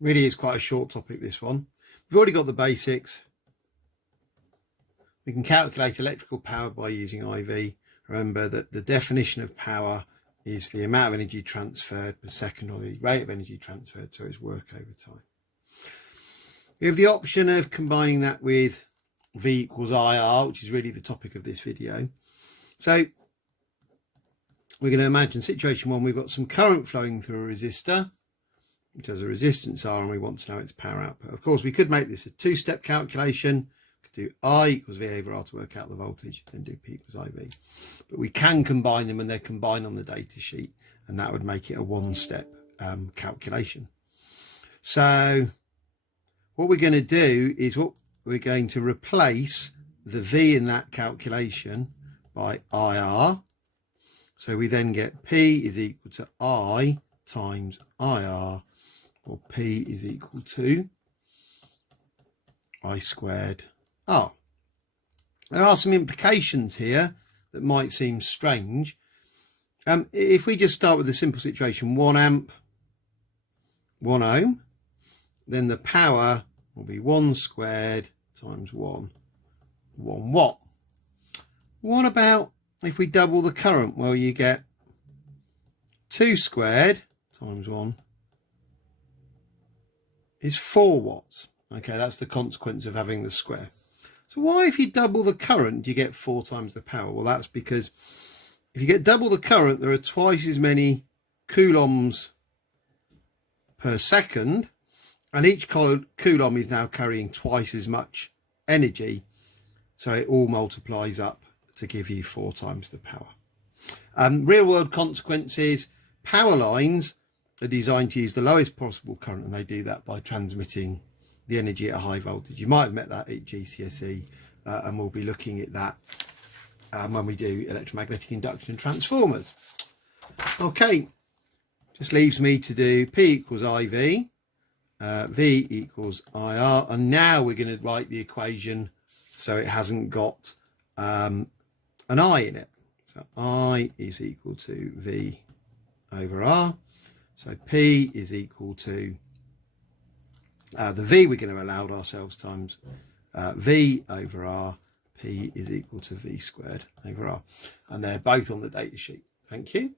Really is quite a short topic, this one. We've already got the basics. We can calculate electrical power by using IV. Remember that the definition of power is the amount of energy transferred per second, or the rate of energy transferred, so it's work over time. We have the option of combining that with V equals IR, which is really the topic of this video. So we're going to imagine situation one, we've got some current flowing through a resistor, which has a resistance R, and we want to know its power output. Of course, we could make this a two-step calculation. We could do I equals V over R to work out the voltage, then do P equals IV. But we can combine them, and they're combined on the data sheet, and that would make it a one-step calculation. So what we're going to do is we're going to replace the V in that calculation by IR. So we then get P is equal to I times IR, or P is equal to I squared R. There are some implications here that might seem strange. If we just start with the simple situation, 1 amp, 1 ohm, then the power will be 1 squared times 1 watt. What about if we double the current? Well, you get 2 squared times 1 is 4 watts. Okay, that's the consequence of having the square. So why, if you double the current, do you get 4 times the power? Well, that's because if you get double the current, there are twice as many coulombs per second, and each coulomb is now carrying twice as much energy. So it all multiplies up to give you 4 times the power. Real world consequences: power lines are designed to use the lowest possible current, and they do that by transmitting the energy at a high voltage. You might have met that at GCSE, and we'll be looking at that when we do electromagnetic induction transformers. Okay, just leaves me to do P equals IV, V equals IR, and now we're going to write the equation so it hasn't got an I in it. So I is equal to V over R. So P is equal to the V we're going to allow ourselves times V over R. P is equal to V squared over R. And they're both on the data sheet. Thank you.